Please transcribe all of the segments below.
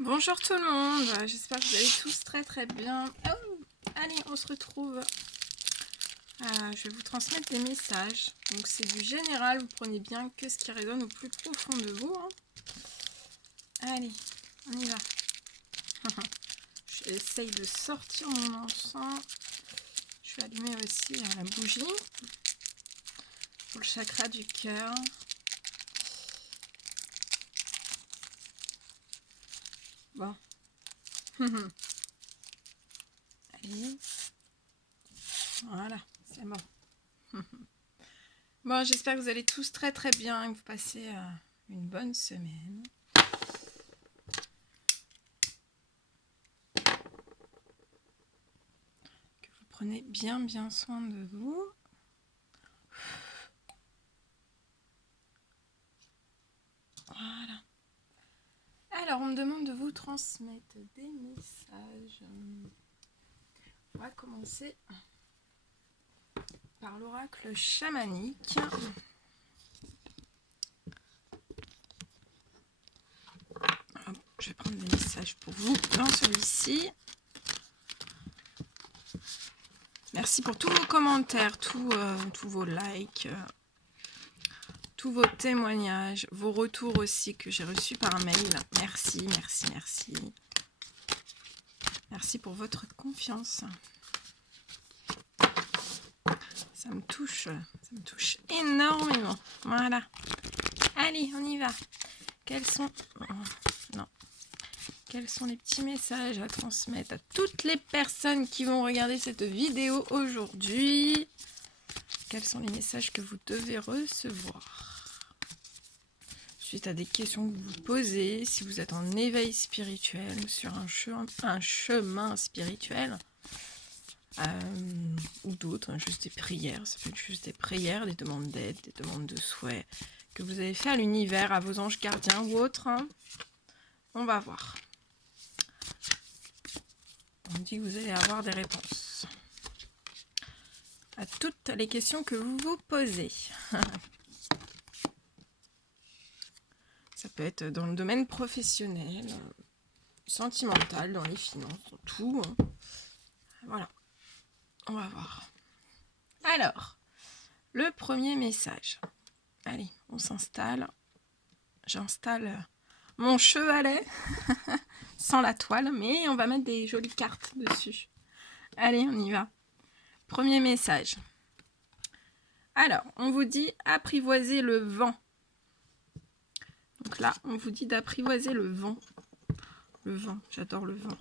Bonjour tout le monde, j'espère que vous allez tous très bien. Oh, allez, on se retrouve. Je vais vous transmettre des messages. Donc c'est du général, vous prenez bien que ce qui résonne au plus profond de vous. Allez, on y va. J'essaye de sortir mon encens. Je vais allumer aussi la bougie pour le chakra du cœur. Bon. Allez. Voilà, c'est bon. Bon, j'espère que vous allez tous très bien et que vous passez une bonne semaine. Que vous prenez bien soin de vous. Voilà. Alors, on me demande de vous transmettre des messages. On va commencer par l'oracle chamanique. Je vais prendre des messages pour vous dans celui-ci. Merci pour tous vos commentaires, tous vos likes, tous vos témoignages, vos retours aussi que j'ai reçus par mail. Merci. Merci pour votre confiance. Ça me touche énormément. Voilà. Allez, on y va. Quels sont les petits messages à transmettre à toutes les personnes qui vont regarder cette vidéo aujourd'hui? Quels sont les messages que vous devez recevoir suite à des questions que vous vous posez, si vous êtes en éveil spirituel, sur un chemin spirituel, ou d'autres, juste des prières, ça peut être juste des prières, des demandes d'aide, des demandes de souhait que vous avez fait à l'univers, à vos anges gardiens ou autres. On va voir. On dit que vous allez avoir des réponses à toutes les questions que vous vous posez. Ça peut être dans le domaine professionnel, sentimental, dans les finances, dans tout. Voilà, on va voir. Alors, le premier message. Allez, on s'installe. J'installe mon chevalet sans la toile, mais on va mettre des jolies cartes dessus. Allez, on y va. Premier message. Alors, on vous dit apprivoiser le vent. Donc là, on vous dit d'apprivoiser le vent. Le vent, j'adore le vent.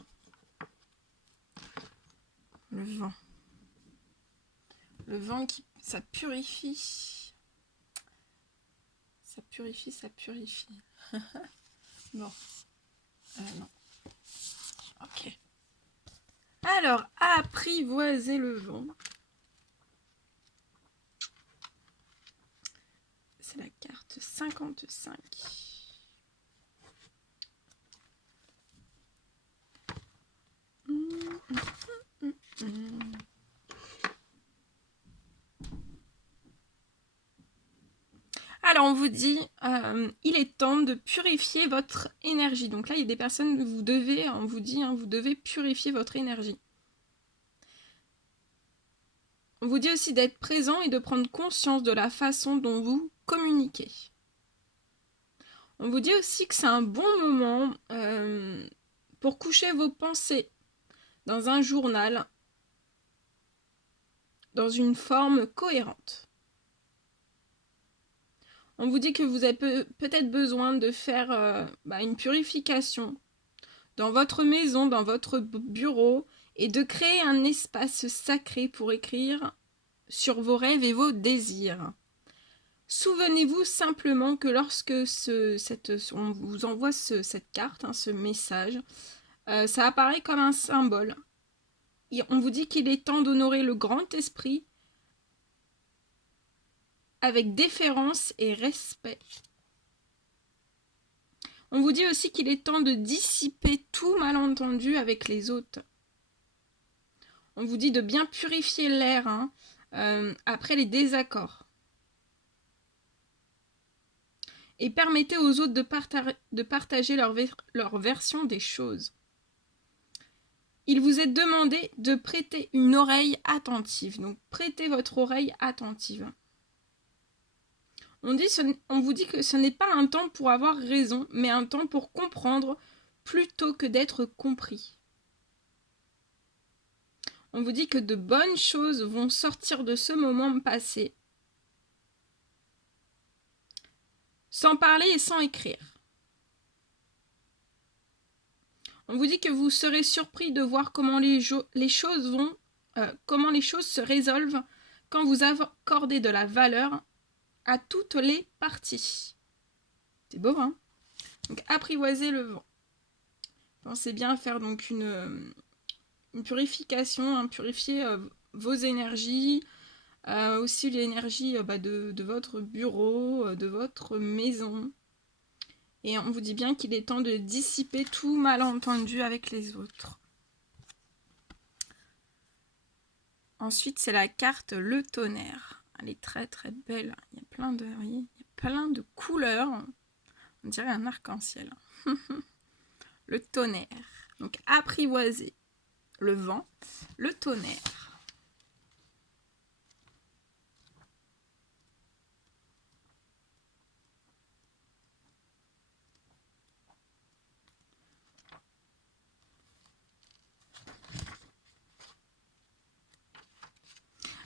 Le vent. Le vent qui, ça purifie. Ça purifie. Bon. Non. Ok. Alors, apprivoiser le vent. C'est la carte 55. Alors, on vous dit, il est temps de purifier votre énergie. Donc là, il y a des personnes, on vous dit, vous devez purifier votre énergie. On vous dit aussi d'être présent et de prendre conscience de la façon dont vous communiquez. On vous dit aussi que c'est un bon moment pour coucher vos pensées dans un journal, dans une forme cohérente. On vous dit que vous avez peut-être besoin de faire une purification dans votre maison, dans votre bureau, et de créer un espace sacré pour écrire sur vos rêves et vos désirs. Souvenez-vous simplement que lorsque on vous envoie cette carte, ce message, ça apparaît comme un symbole. Et on vous dit qu'il est temps d'honorer le grand esprit avec déférence et respect. On vous dit aussi qu'il est temps de dissiper tout malentendu avec les autres. On vous dit de bien purifier l'air après les désaccords. et permettez aux autres de partager leur version des choses. Il vous est demandé de prêter une oreille attentive. Donc, prêtez votre oreille attentive. On vous dit que ce n'est pas un temps pour avoir raison, mais un temps pour comprendre plutôt que d'être compris. On vous dit que de bonnes choses vont sortir de ce moment passé, sans parler et sans écrire. On vous dit que vous serez surpris de voir comment les choses se résolvent quand vous accordez de la valeur à toutes les parties. C'est beau, hein? Donc, apprivoisez le vent. Pensez bien à faire donc une purification, purifier vos énergies, aussi l'énergie de votre bureau, de votre maison. Et on vous dit bien qu'il est temps de dissiper tout malentendu avec les autres. Ensuite, c'est la carte Le Tonnerre. Elle est très très belle. Il y a plein de couleurs. On dirait un arc-en-ciel. Le tonnerre. Donc, apprivoiser le vent, le tonnerre.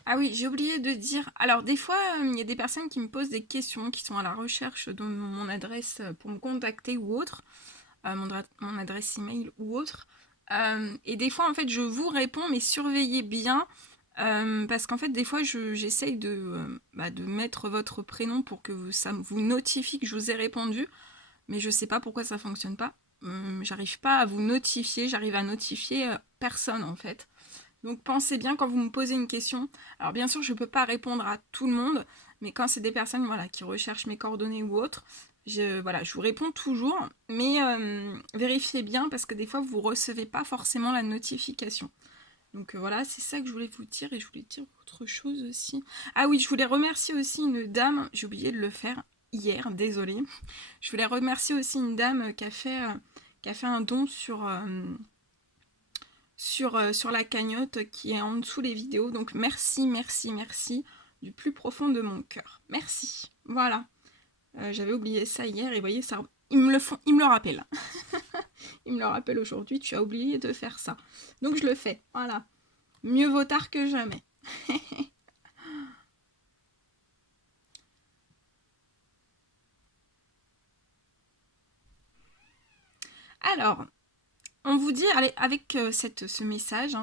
Ah oui, j'ai oublié de dire. Alors, des fois, il y a des personnes qui me posent des questions, qui sont à la recherche de mon adresse pour me contacter ou autre, mon adresse email ou autre. Et des fois, en fait, je vous réponds, mais surveillez bien. Parce qu'en fait, des fois, j'essaye de mettre votre prénom pour que ça vous notifie que je vous ai répondu. Mais je sais pas pourquoi ça fonctionne pas. J'arrive pas à vous notifier, j'arrive à notifier personne, en fait. Donc pensez bien quand vous me posez une question. Alors bien sûr, je ne peux pas répondre à tout le monde, mais quand c'est des personnes qui recherchent mes coordonnées ou autres, je vous réponds toujours, mais vérifiez bien parce que des fois, vous ne recevez pas forcément la notification. Donc voilà, c'est ça que je voulais vous dire et je voulais dire autre chose aussi. Ah oui, je voulais remercier aussi une dame, j'ai oublié de le faire hier, désolée. Je voulais remercier aussi une dame qui a fait un don sur la cagnotte qui est en dessous les vidéos. Donc merci, merci, merci du plus profond de mon cœur. Merci. Voilà. J'avais oublié ça hier et vous voyez, ça, ils me le rappellent. Ils me le rappellent aujourd'hui, tu as oublié de faire ça. Donc je le fais. Voilà. Mieux vaut tard que jamais. Alors, on vous dit, avec ce message,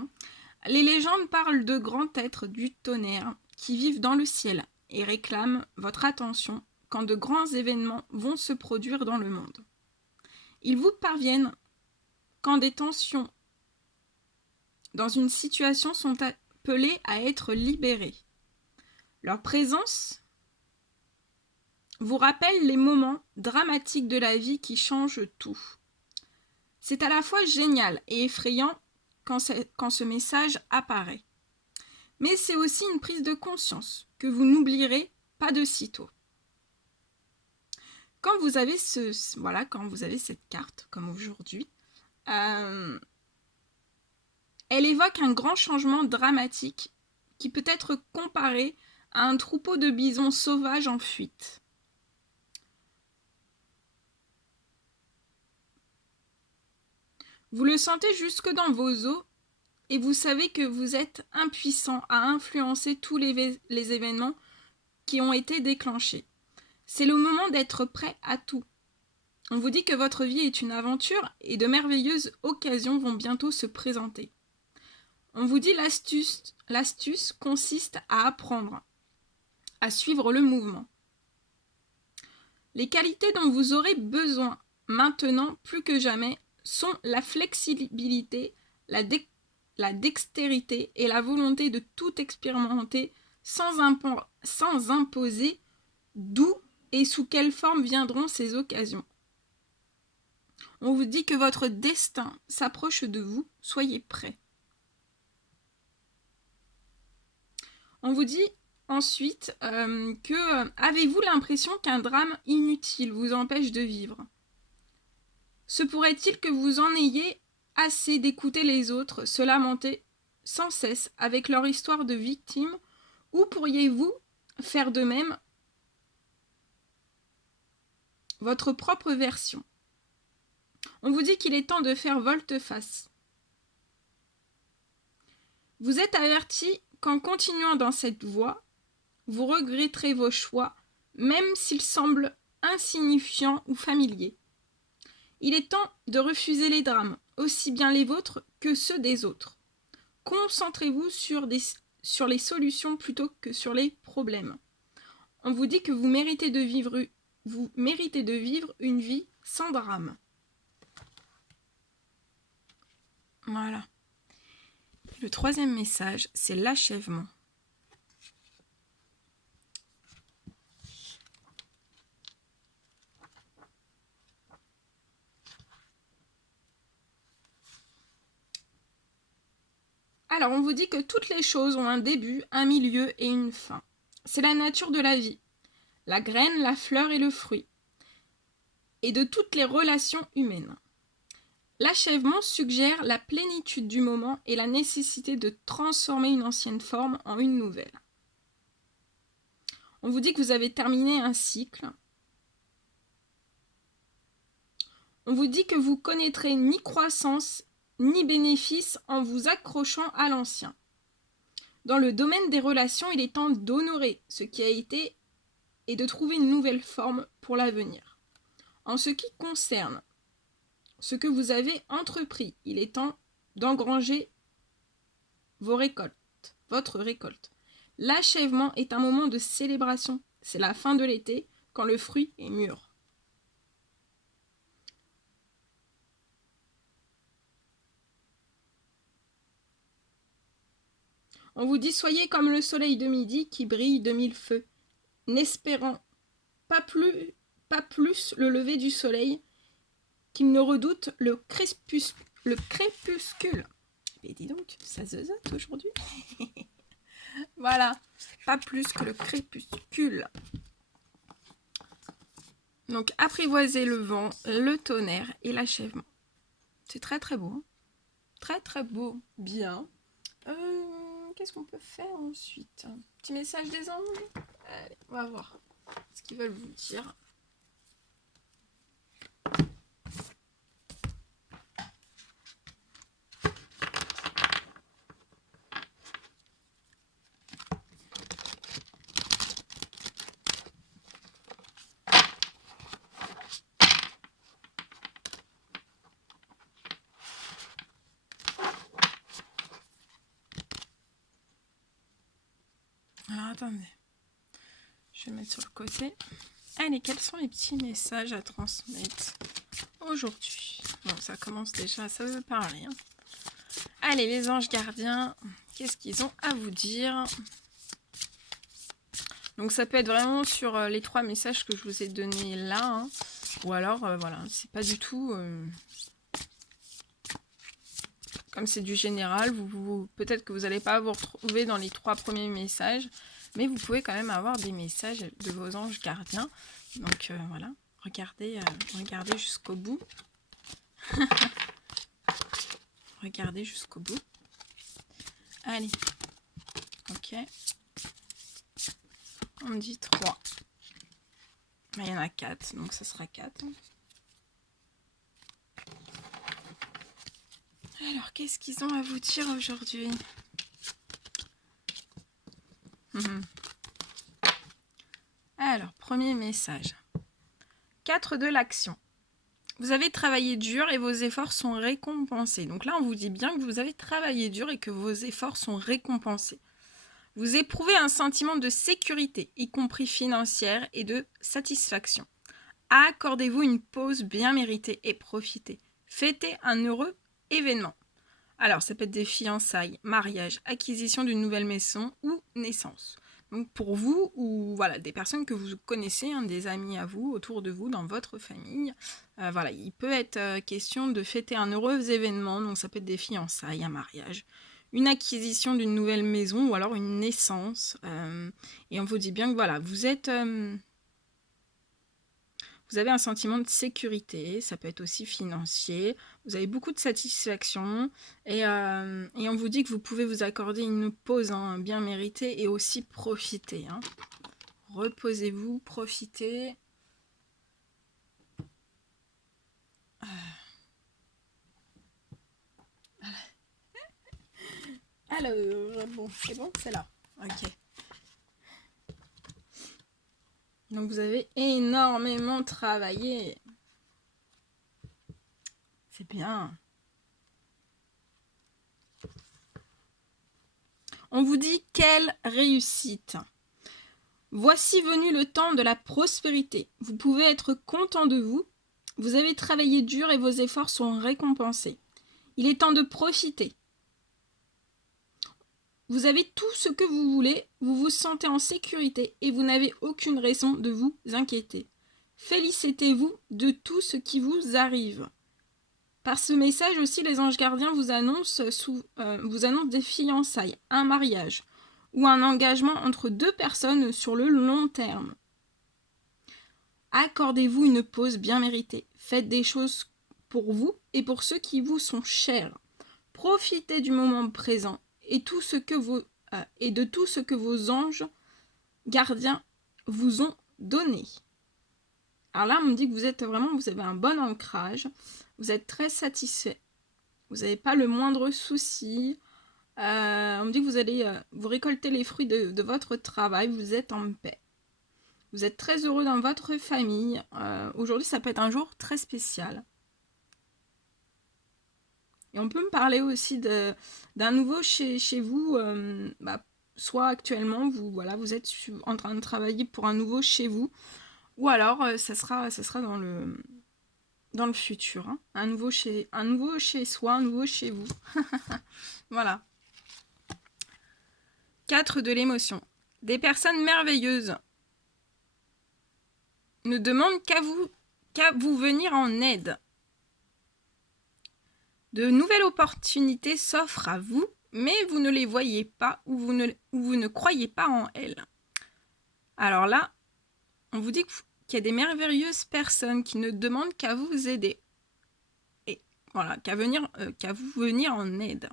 les légendes parlent de grands êtres du tonnerre qui vivent dans le ciel et réclament votre attention quand de grands événements vont se produire dans le monde. Ils vous parviennent quand des tensions dans une situation sont appelées à être libérées. Leur présence vous rappelle les moments dramatiques de la vie qui changent tout. C'est à la fois génial et effrayant quand ce message apparaît. Mais c'est aussi une prise de conscience que vous n'oublierez pas de sitôt. Quand vous avez cette carte, comme aujourd'hui, elle évoque un grand changement dramatique qui peut être comparé à un troupeau de bisons sauvages en fuite. Vous le sentez jusque dans vos os et vous savez que vous êtes impuissant à influencer tous les événements qui ont été déclenchés. C'est le moment d'être prêt à tout. On vous dit que votre vie est une aventure et de merveilleuses occasions vont bientôt se présenter. On vous dit l'astuce consiste à apprendre, à suivre le mouvement. Les qualités dont vous aurez besoin maintenant plus que jamais sont la flexibilité, la dextérité et la volonté de tout expérimenter sans imposer d'où et sous quelle forme viendront ces occasions. On vous dit que votre destin s'approche de vous, soyez prêts. On vous dit ensuite avez-vous l'impression qu'un drame inutile vous empêche de vivre? Se pourrait-il que vous en ayez assez d'écouter les autres se lamenter sans cesse avec leur histoire de victime, ou pourriez-vous faire de même votre propre version? On vous dit qu'il est temps de faire volte-face. Vous êtes averti qu'en continuant dans cette voie, vous regretterez vos choix, même s'ils semblent insignifiants ou familiers. Il est temps de refuser les drames, aussi bien les vôtres que ceux des autres. Concentrez-vous sur les solutions plutôt que sur les problèmes. On vous dit que vous méritez de vivre une vie sans drame. Voilà. Le troisième message, c'est l'achèvement. Alors, on vous dit que toutes les choses ont un début, un milieu et une fin. C'est la nature de la vie. La graine, la fleur et le fruit. Et de toutes les relations humaines. L'achèvement suggère la plénitude du moment et la nécessité de transformer une ancienne forme en une nouvelle. On vous dit que vous avez terminé un cycle. On vous dit que vous connaîtrez ni croissance ni bénéfice en vous accrochant à l'ancien. Dans le domaine des relations, il est temps d'honorer ce qui a été et de trouver une nouvelle forme pour l'avenir. En ce qui concerne ce que vous avez entrepris, il est temps d'engranger votre récolte. L'achèvement est un moment de célébration. C'est la fin de l'été, quand le fruit est mûr. On vous dit, soyez comme le soleil de midi qui brille de mille feux, n'espérant pas plus le lever du soleil qu'il ne redoute le crépuscule. Mais dis donc, ça zeuzote aujourd'hui. Voilà, pas plus que le crépuscule. Donc, apprivoiser le vent, le tonnerre et l'achèvement. C'est très très beau. Hein, très très beau. Bien. Qu'est-ce qu'on peut faire ensuite? Petit message des anges. Allez, on va voir ce qu'ils veulent vous dire. Alors attendez, je vais mettre sur le côté. Allez, quels sont les petits messages à transmettre aujourd'hui? Bon, ça commence déjà, ça veut parler. Hein. Allez, les anges gardiens, qu'est-ce qu'ils ont à vous dire? Donc ça peut être vraiment sur les 3 messages que je vous ai donnés là. Hein. Ou alors, voilà, c'est pas du tout... Comme c'est du général, peut-être que vous n'allez pas vous retrouver dans les 3 premiers messages, mais vous pouvez quand même avoir des messages de vos anges gardiens. Donc voilà, regardez jusqu'au bout. Regardez jusqu'au bout. Allez, ok. On me dit 3. Il y en a 4, donc ça sera 4. Alors, qu'est-ce qu'ils ont à vous dire aujourd'hui? Alors, premier message. 4 de l'action. Vous avez travaillé dur et vos efforts sont récompensés. Donc là, on vous dit bien que vous avez travaillé dur et que vos efforts sont récompensés. Vous éprouvez un sentiment de sécurité, y compris financière, et de satisfaction. Accordez-vous une pause bien méritée et profitez. Fêtez un heureux événement. Alors, ça peut être des fiançailles, mariage, acquisition d'une nouvelle maison ou naissance. Donc, pour vous ou voilà, des personnes que vous connaissez, hein, des amis à vous, autour de vous, dans votre famille, voilà, il peut être question de fêter un heureux événement. Donc, ça peut être des fiançailles, un mariage, une acquisition d'une nouvelle maison ou alors une naissance. Et on vous dit bien que voilà, vous avez un sentiment de sécurité, ça peut être aussi financier, vous avez beaucoup de satisfaction et on vous dit que vous pouvez vous accorder une pause bien méritée et aussi profiter. Reposez-vous, profitez. Alors, bon, c'est bon, c'est là. Ok. Donc vous avez énormément travaillé. C'est bien. On vous dit quelle réussite. Voici venu le temps de la prospérité. Vous pouvez être content de vous. Vous avez travaillé dur et vos efforts sont récompensés. Il est temps de profiter. Vous avez tout ce que vous voulez, vous vous sentez en sécurité et vous n'avez aucune raison de vous inquiéter. Félicitez-vous de tout ce qui vous arrive. Par ce message aussi, les anges gardiens vous annoncent des fiançailles, un mariage ou un engagement entre deux personnes sur le long terme. Accordez-vous une pause bien méritée. Faites des choses pour vous et pour ceux qui vous sont chers. Profitez du moment présent et de tout ce que vos anges gardiens vous ont donné. Alors là, on me dit que vous avez un bon ancrage, vous êtes très satisfait, vous n'avez pas le moindre souci. On me dit que vous allez vous récolter les fruits de votre travail, vous êtes en paix. Vous êtes très heureux dans votre famille. Aujourd'hui, ça peut être un jour très spécial. Et on peut me parler aussi d'un nouveau chez vous, soit actuellement, vous êtes en train de travailler pour un nouveau chez vous, ou alors ça sera dans le futur. Un nouveau chez soi, un nouveau chez vous. Voilà. 4 de l'émotion. Des personnes merveilleuses ne demandent qu'à vous venir en aide. De nouvelles opportunités s'offrent à vous, mais vous ne les voyez pas ou vous ne croyez pas en elles. Alors là, on vous dit qu'il y a des merveilleuses personnes qui ne demandent qu'à vous aider. Et voilà, qu'à vous venir en aide.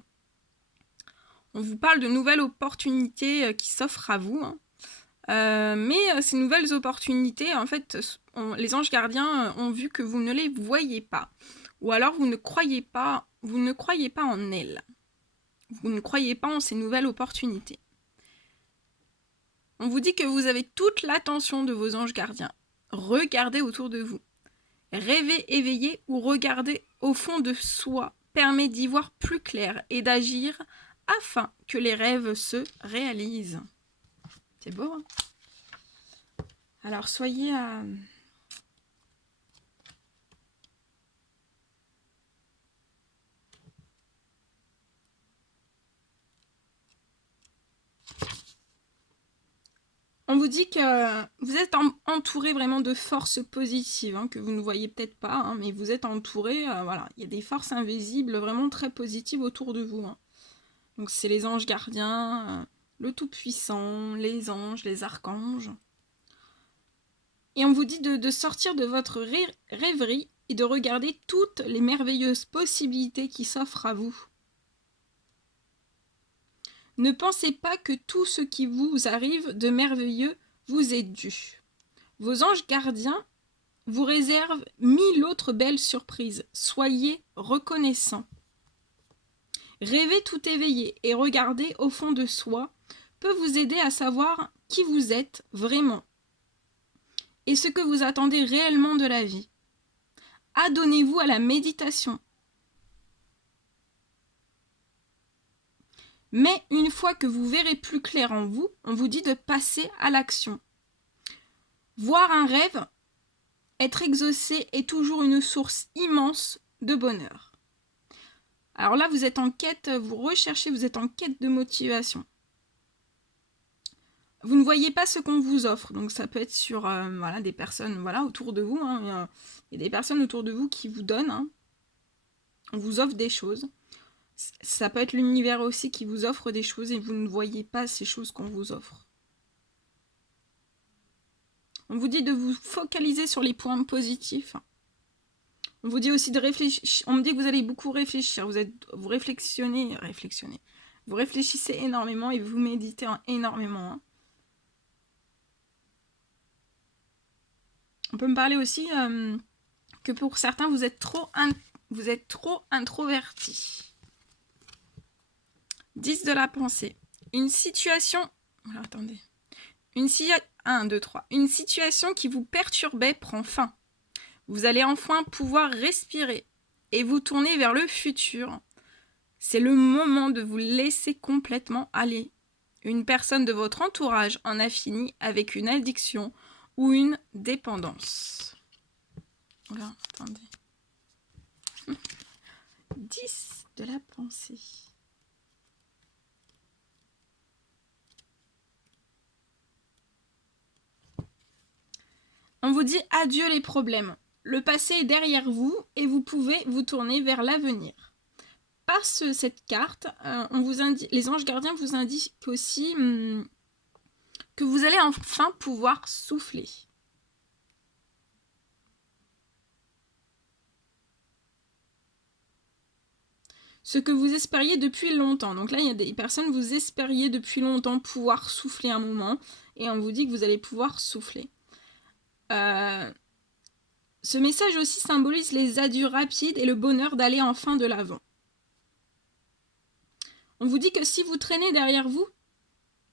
On vous parle de nouvelles opportunités qui s'offrent à vous. Mais ces nouvelles opportunités, en fait, les anges gardiens ont vu que vous ne les voyez pas. Ou alors vous ne croyez pas en elles. Vous ne croyez pas en ces nouvelles opportunités. On vous dit que vous avez toute l'attention de vos anges gardiens. Regardez autour de vous. Rêver éveillé ou regarder au fond de soi permet d'y voir plus clair et d'agir afin que les rêves se réalisent. C'est beau, hein? Alors soyez On vous dit que vous êtes entouré vraiment de forces positives, que vous ne voyez peut-être pas, mais vous êtes entouré, voilà, il y a des forces invisibles vraiment très positives autour de vous. Donc c'est les anges gardiens, le Tout-Puissant, les anges, les archanges. Et on vous dit de sortir de votre rêverie et de regarder toutes les merveilleuses possibilités qui s'offrent à vous. Ne pensez pas que tout ce qui vous arrive de merveilleux vous est dû. Vos anges gardiens vous réservent 1000 autres belles surprises. Soyez reconnaissants. Rêver tout éveillé et regarder au fond de soi peut vous aider à savoir qui vous êtes vraiment et ce que vous attendez réellement de la vie. Adonnez-vous à la méditation. Mais une fois que vous verrez plus clair en vous, on vous dit de passer à l'action. Voir un rêve, être exaucé est toujours une source immense de bonheur. Alors là, vous êtes en quête, vous êtes en quête de motivation. Vous ne voyez pas ce qu'on vous offre, donc ça peut être sur des personnes autour de vous. Il y a des personnes autour de vous qui vous donnent. On vous offre des choses. Ça peut être l'univers aussi qui vous offre des choses et vous ne voyez pas ces choses qu'on vous offre. On vous dit de vous focaliser sur les points positifs. On vous dit aussi de réfléchir. On me dit que vous allez beaucoup réfléchir. Vous réflexionnez. Vous réfléchissez énormément et vous méditez énormément. Hein. On peut me parler aussi que pour certains, vous êtes trop introverti. 10 de la pensée. Une situation... Alors, attendez. Une situation qui vous perturbait prend fin. Vous allez enfin pouvoir respirer et vous tourner vers le futur. C'est le moment de vous laisser complètement aller. Une personne de votre entourage en a fini avec une addiction ou une dépendance. Voilà, attendez. 10 de la pensée. On vous dit adieu les problèmes. Le passé est derrière vous et vous pouvez vous tourner vers l'avenir. Par cette carte, les anges gardiens vous indiquent aussi que vous allez enfin pouvoir souffler. Ce que vous espériez depuis longtemps. Donc là, il y a des personnes, vous espériez depuis longtemps pouvoir souffler un moment et on vous dit que vous allez pouvoir souffler. Ce message aussi symbolise les adieux rapides et le bonheur d'aller enfin de l'avant. On vous dit que si vous traînez derrière vous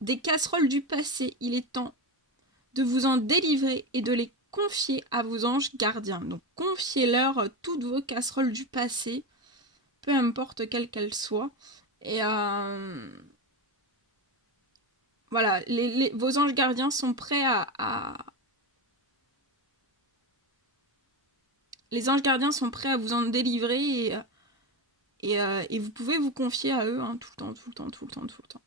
des casseroles du passé, il est temps de vous en délivrer et de les confier à vos anges gardiens. Donc confiez-leur toutes vos casseroles du passé, peu importe quelles qu'elles soient. Et voilà, vos anges gardiens sont prêts Les anges gardiens sont prêts à vous en délivrer et vous pouvez vous confier à eux tout le temps.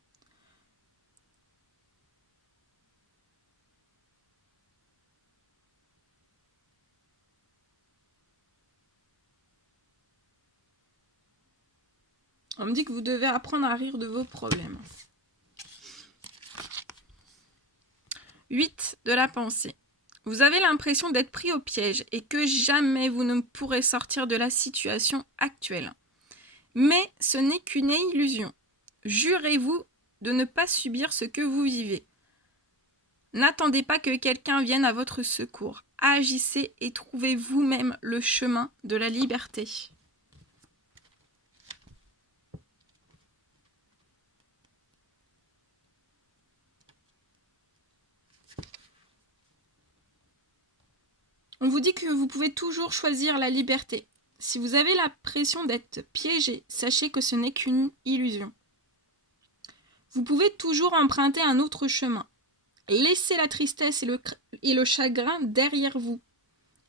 On me dit que vous devez apprendre à rire de vos problèmes. 8 de la pensée. Vous avez l'impression d'être pris au piège et que jamais vous ne pourrez sortir de la situation actuelle. Mais ce n'est qu'une illusion. Jurez-vous de ne pas subir ce que vous vivez. N'attendez pas que quelqu'un vienne à votre secours. Agissez et trouvez vous-même le chemin de la liberté. On vous dit que vous pouvez toujours choisir la liberté. Si vous avez l'impression d'être piégé, sachez que ce n'est qu'une illusion. Vous pouvez toujours emprunter un autre chemin. Laissez la tristesse et le chagrin derrière vous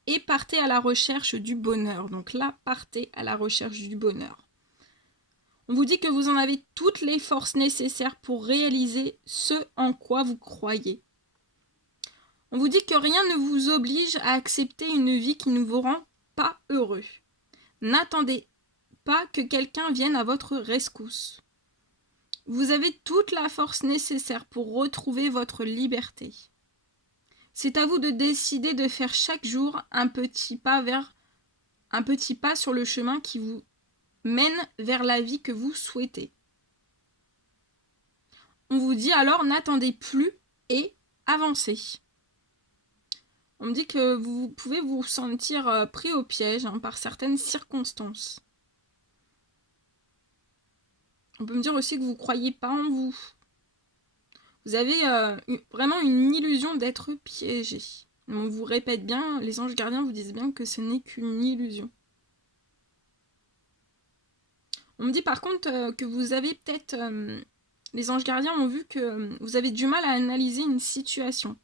et partez à la recherche du bonheur. Donc là, partez à la recherche du bonheur. On vous dit que vous en avez toutes les forces nécessaires pour réaliser ce en quoi vous croyez. On vous dit que rien ne vous oblige à accepter une vie qui ne vous rend pas heureux. N'attendez pas que quelqu'un vienne à votre rescousse. Vous avez toute la force nécessaire pour retrouver votre liberté. C'est à vous de décider de faire chaque jour un petit pas sur le chemin qui vous mène vers la vie que vous souhaitez. On vous dit alors n'attendez plus et avancez. On me dit que vous pouvez vous sentir pris au piège par certaines circonstances. On peut me dire aussi que vous ne croyez pas en vous. Vous avez vraiment une illusion d'être piégé. On vous répète bien, les anges gardiens vous disent bien que ce n'est qu'une illusion. On me dit par contre que vous avez peut-être... les anges gardiens ont vu que vous avez du mal à analyser une situation.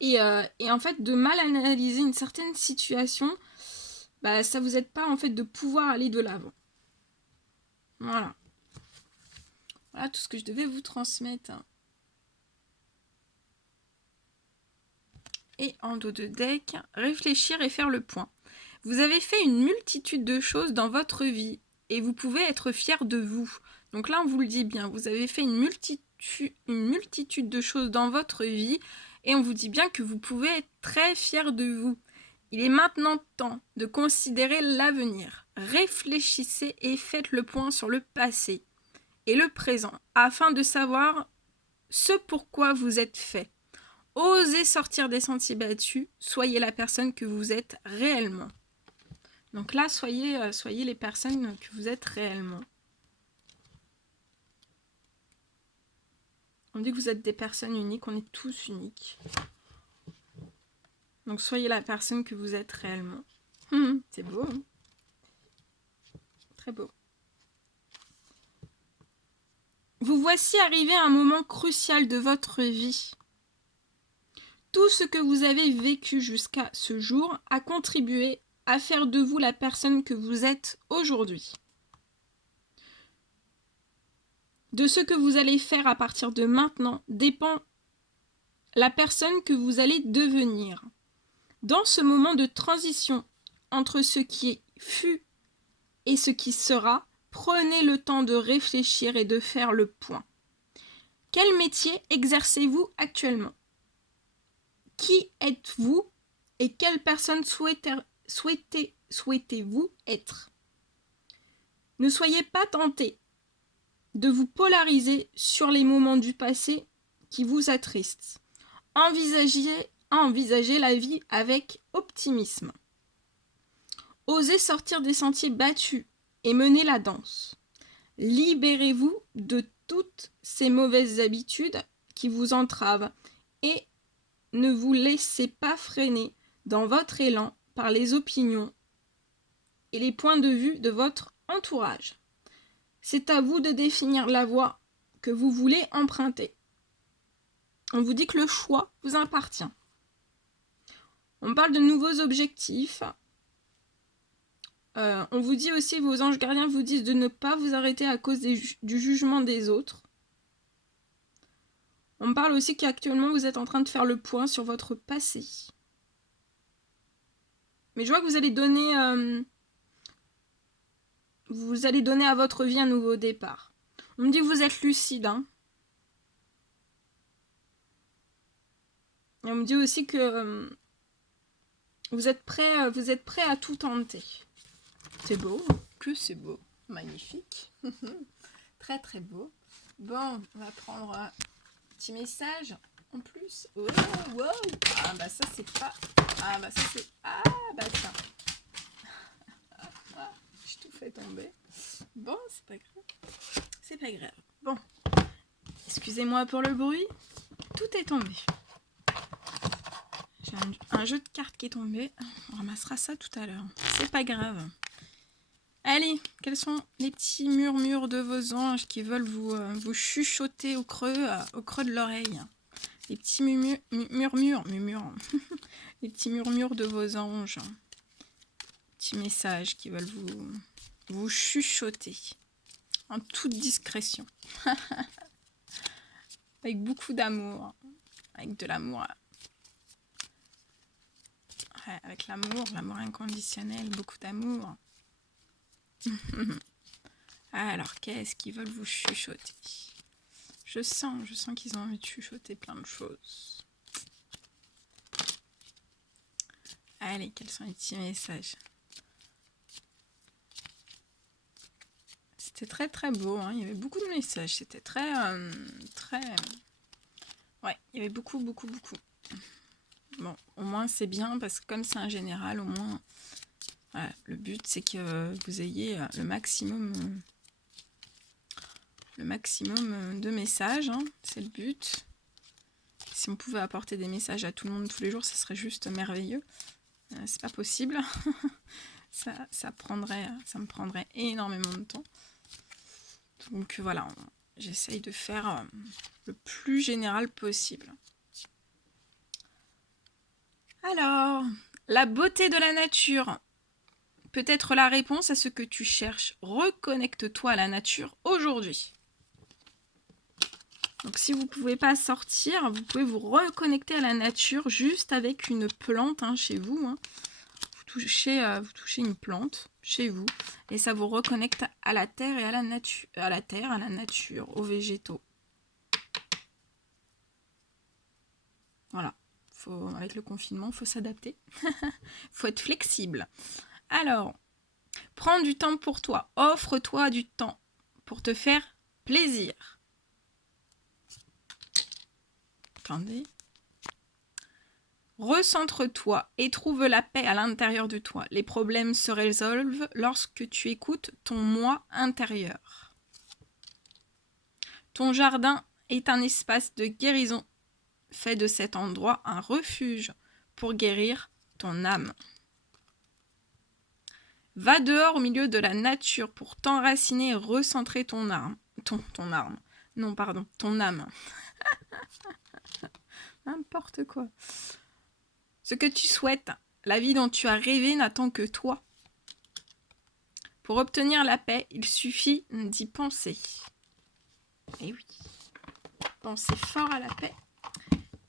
Et en fait, de mal analyser une certaine situation, ça vous aide pas en fait de pouvoir aller de l'avant. Voilà. Voilà tout ce que je devais vous transmettre. Et en dos de deck, réfléchir et faire le point. Vous avez fait une multitude de choses dans votre vie et vous pouvez être fier de vous. Donc là, on vous le dit bien, vous avez fait une multitude de choses dans votre vie et on vous dit bien que vous pouvez être très fier de vous. Il est maintenant temps de considérer l'avenir. Réfléchissez et faites le point sur le passé et le présent afin de savoir ce pourquoi vous êtes fait. Osez sortir des sentiers battus, soyez la personne que vous êtes réellement. Donc là, soyez les personnes que vous êtes réellement. On dit que vous êtes des personnes uniques, on est tous uniques. Donc soyez la personne que vous êtes réellement. C'est beau, hein? Très beau. Vous voici arrivé à un moment crucial de votre vie. Tout ce que vous avez vécu jusqu'à ce jour a contribué à faire de vous la personne que vous êtes aujourd'hui. De ce que vous allez faire à partir de maintenant dépend la personne que vous allez devenir. Dans ce moment de transition entre ce qui fut et ce qui sera, prenez le temps de réfléchir et de faire le point. Quel métier exercez-vous actuellement? Qui êtes-vous et quelle personne souhaitez-vous être? Ne soyez pas tentés de vous polariser sur les moments du passé qui vous attristent. Envisagez la vie avec optimisme. Osez sortir des sentiers battus et menez la danse. Libérez-vous de toutes ces mauvaises habitudes qui vous entravent et ne vous laissez pas freiner dans votre élan par les opinions et les points de vue de votre entourage. C'est à vous de définir la voie que vous voulez emprunter. On vous dit que le choix vous appartient. On parle de nouveaux objectifs. On vous dit aussi, vos anges gardiens vous disent de ne pas vous arrêter à cause du jugement des autres. On parle aussi qu'actuellement vous êtes en train de faire le point sur votre passé. Mais je vois que vous allez donner à votre vie un nouveau départ. On me dit que vous êtes lucide, hein. Et on me dit aussi que vous êtes prêt à tout tenter. C'est beau, que c'est beau, magnifique, très très beau. Bon, on va prendre un petit message en plus. Oh, wow. Ah bah ça c'est pas, ah bah ça c'est, ah bah ça. J'ai tout fait tomber. Bon, c'est pas grave, c'est pas grave. Bon, excusez-moi pour le bruit, tout est tombé. J'ai un jeu de cartes qui est tombé, on ramassera ça tout à l'heure, c'est pas grave. Allez, quels sont les petits murmures de vos anges qui veulent vous chuchoter au creux de l'oreille? Les petits murmures. Les petits murmures de vos anges. Petits messages qui veulent vous chuchoter. En toute discrétion. Avec beaucoup d'amour. Avec de l'amour. Ouais, avec l'amour inconditionnel, beaucoup d'amour. Alors, qu'est-ce qu'ils veulent vous chuchoter? Je sens qu'ils ont envie de chuchoter plein de choses. Allez, quels sont les petits messages? C'était très très beau, hein. Il y avait beaucoup de messages, c'était très... Ouais, il y avait beaucoup. Bon, au moins c'est bien, parce que comme c'est un général, au moins... Voilà, le but c'est que vous ayez le maximum de messages, hein, c'est le but. Si on pouvait apporter des messages à tout le monde tous les jours, ça serait juste merveilleux. C'est pas possible. ça me prendrait énormément de temps. Donc voilà, j'essaye de faire le plus général possible. Alors, la beauté de la nature peut être la réponse à ce que tu cherches. Reconnecte-toi à la nature aujourd'hui. Donc si vous ne pouvez pas sortir, vous pouvez vous reconnecter à la nature juste avec une plante, hein, chez vous. Hein. touchez une plante chez vous et ça vous reconnecte à la terre et à la nature, aux végétaux. Voilà. Avec le confinement, il faut s'adapter. Il faut être flexible. Alors, prends du temps pour toi. Offre-toi du temps pour te faire plaisir. Attendez. Recentre-toi et trouve la paix à l'intérieur de toi. Les problèmes se résolvent lorsque tu écoutes ton moi intérieur. Ton jardin est un espace de guérison. Fais de cet endroit un refuge pour guérir ton âme. Va dehors au milieu de la nature pour t'enraciner et recentrer ton âme. Ton âme. N'importe quoi. Ce que tu souhaites, la vie dont tu as rêvé n'attend que toi. Pour obtenir la paix, il suffit d'y penser. Et oui, pensez fort à la paix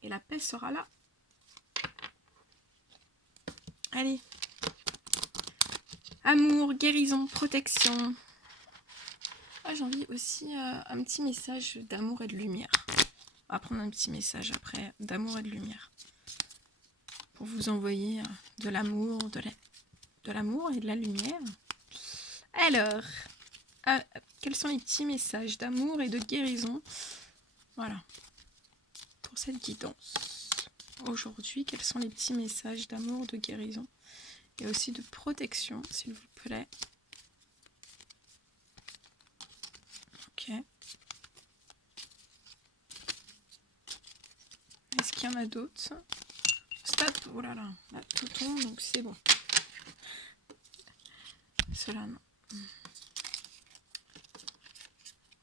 et la paix sera là. Allez. Amour, guérison, protection. J'ai envie aussi un petit message d'amour et de lumière. On va prendre un petit message après d'amour et de lumière. Pour vous envoyer de l'amour, de l'amour et de la lumière. Alors, quels sont les petits messages d'amour et de guérison? Voilà. Pour cette guidance. Aujourd'hui, quels sont les petits messages d'amour, de guérison et aussi de protection, s'il vous plaît. Ok. Est-ce qu'il y en a d'autres? Stop, oh là là, tout tombe, donc c'est bon. Cela non.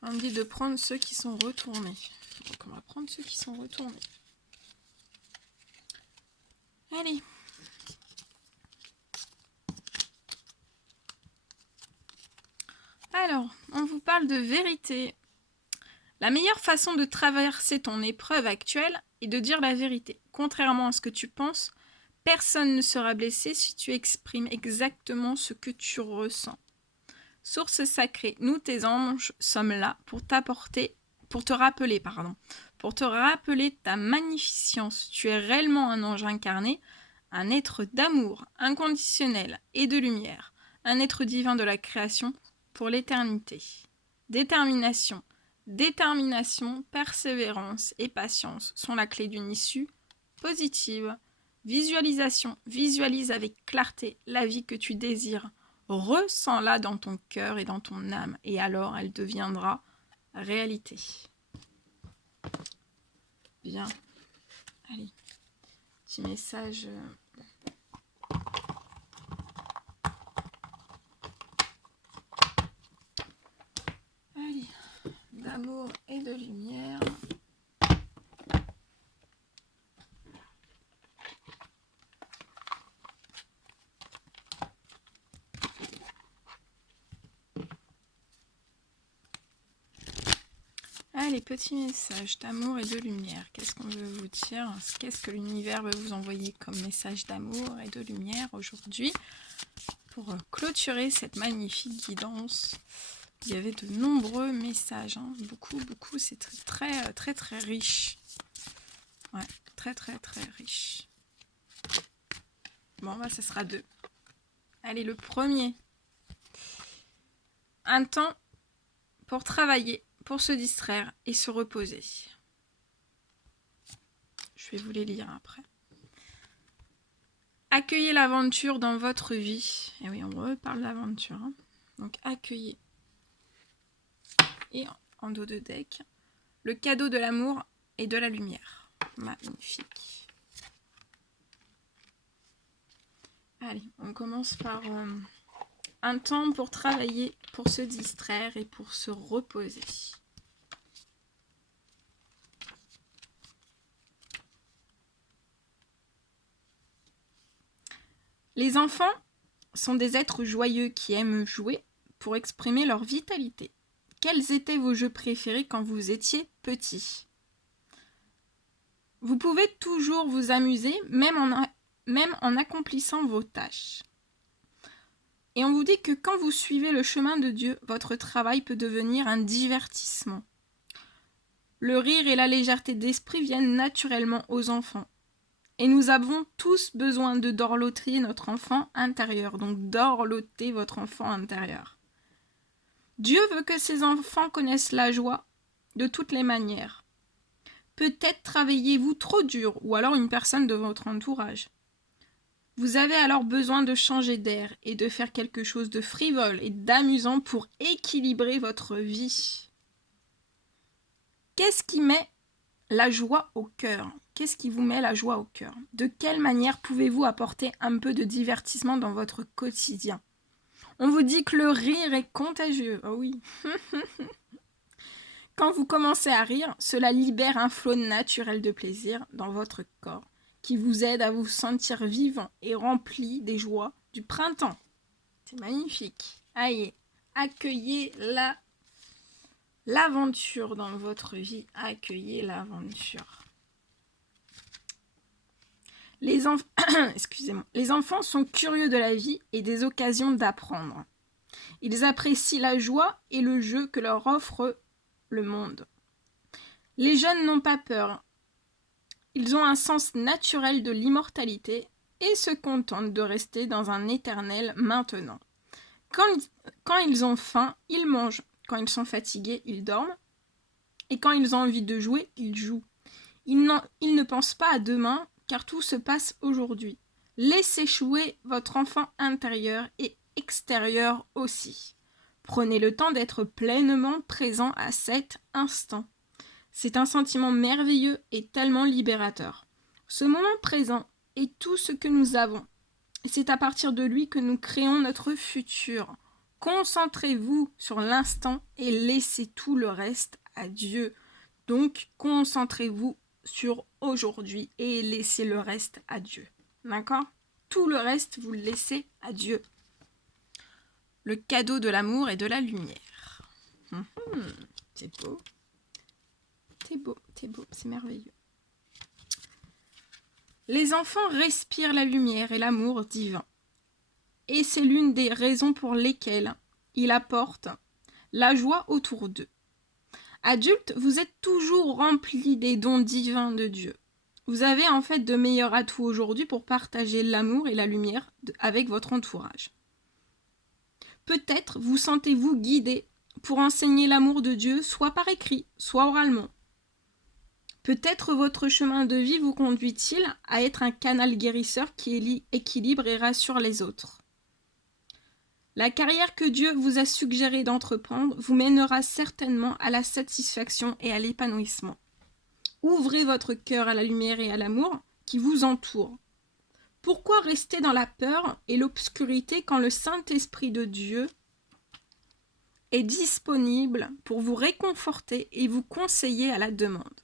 On me dit de prendre ceux qui sont retournés. Donc on va prendre ceux qui sont retournés. Allez. Alors, on vous parle de vérité. La meilleure façon de traverser ton épreuve actuelle est de dire la vérité. Contrairement à ce que tu penses, personne ne sera blessé si tu exprimes exactement ce que tu ressens. Source sacrée, nous tes anges sommes là pour te rappeler ta magnificence. Tu es réellement un ange incarné, un être d'amour inconditionnel et de lumière, un être divin de la création pour l'éternité. Détermination, persévérance et patience sont la clé d'une issue positive. Visualisation, visualise avec clarté la vie que tu désires. Ressens-la dans ton cœur et dans ton âme, et alors elle deviendra réalité. Bien. Allez, petit message. Allez, d'amour et de lumière. Allez, petits messages d'amour et de lumière. Qu'est-ce qu'on veut vous dire? Qu'est-ce que l'univers veut vous envoyer comme message d'amour et de lumière aujourd'hui pour clôturer cette magnifique guidance? Il y avait de nombreux messages, hein. Beaucoup, c'est très riche. Ouais, très riche. Bon, ça sera 2. Allez, le premier. Un temps pour travailler, pour se distraire et se reposer. Je vais vous les lire après. Accueillez l'aventure dans votre vie. Et oui, on reparle d'aventure. Hein. Donc, accueillez. Et en dos de deck, le cadeau de l'amour et de la lumière. Magnifique. Allez, on commence par un temps pour travailler, pour se distraire et pour se reposer. Les enfants sont des êtres joyeux qui aiment jouer pour exprimer leur vitalité. Quels étaient vos jeux préférés quand vous étiez petit? Vous pouvez toujours vous amuser, même en accomplissant vos tâches. Et on vous dit que quand vous suivez le chemin de Dieu, votre travail peut devenir un divertissement. Le rire et la légèreté d'esprit viennent naturellement aux enfants. Et nous avons tous besoin de dorloter notre enfant intérieur. Donc dorloter votre enfant intérieur. Dieu veut que ses enfants connaissent la joie de toutes les manières. Peut-être travaillez-vous trop dur ou alors une personne de votre entourage. Vous avez alors besoin de changer d'air et de faire quelque chose de frivole et d'amusant pour équilibrer votre vie. Qu'est-ce qui met la joie au cœur? Qu'est-ce qui vous met la joie au cœur? De quelle manière pouvez-vous apporter un peu de divertissement dans votre quotidien? On vous dit que le rire est contagieux. Oh oui. Quand vous commencez à rire, cela libère un flot naturel de plaisir dans votre corps qui vous aide à vous sentir vivant et rempli des joies du printemps. C'est magnifique. Allez, accueillez l'aventure dans votre vie. Accueillez l'aventure. Excusez-moi. Les enfants sont curieux de la vie et des occasions d'apprendre. Ils apprécient la joie et le jeu que leur offre le monde. Les jeunes n'ont pas peur. Ils ont un sens naturel de l'immortalité et se contentent de rester dans un éternel maintenant. Quand ils ont faim, ils mangent. Quand ils sont fatigués, ils dorment. Et quand ils ont envie de jouer, ils jouent. Ils ne pensent pas à demain, car tout se passe aujourd'hui. Laissez jouer votre enfant intérieur et extérieur aussi. Prenez le temps d'être pleinement présent à cet instant. C'est un sentiment merveilleux et tellement libérateur. Ce moment présent est tout ce que nous avons. Et c'est à partir de lui que nous créons notre futur. Concentrez-vous sur l'instant et laissez tout le reste à Dieu. Donc, concentrez-vous sur aujourd'hui et laissez le reste à Dieu. D'accord? Tout le reste, vous le laissez à Dieu. Le cadeau de l'amour et de la lumière. C'est beau. C'est beau, c'est merveilleux. Les enfants respirent la lumière et l'amour divin. Et c'est l'une des raisons pour lesquelles ils apportent la joie autour d'eux. Adultes, vous êtes toujours remplis des dons divins de Dieu. Vous avez en fait de meilleurs atouts aujourd'hui pour partager l'amour et la lumière avec votre entourage. Peut-être vous sentez-vous guidé pour enseigner l'amour de Dieu, soit par écrit, soit oralement. Peut-être votre chemin de vie vous conduit-il à être un canal guérisseur qui équilibre et rassure les autres. La carrière que Dieu vous a suggéré d'entreprendre vous mènera certainement à la satisfaction et à l'épanouissement. Ouvrez votre cœur à la lumière et à l'amour qui vous entourent. Pourquoi rester dans la peur et l'obscurité quand le Saint-Esprit de Dieu est disponible pour vous réconforter et vous conseiller à la demande?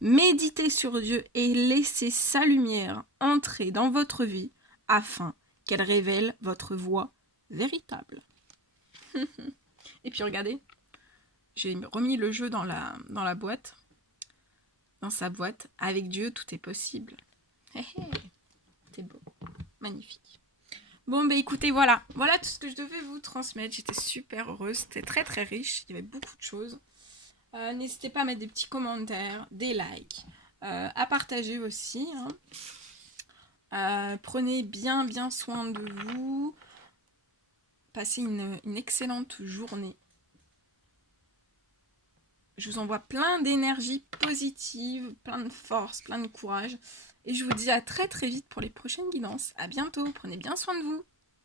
Méditez sur Dieu et laissez sa lumière entrer dans votre vie afin qu'elle révèle votre voie véritable. Et puis regardez, j'ai remis le jeu dans la boîte, dans sa boîte. Avec Dieu, tout est possible. C'est beau, magnifique. Bon, ben écoutez, voilà tout ce que je devais vous transmettre. J'étais super heureuse, c'était très très riche, il y avait beaucoup de choses. N'hésitez pas à mettre des petits commentaires, des likes, à partager aussi. Prenez bien soin de vous. Passez une excellente journée. Je vous envoie plein d'énergie positive, plein de force, plein de courage. Et je vous dis à très très vite pour les prochaines guidances. À bientôt, prenez bien soin de vous.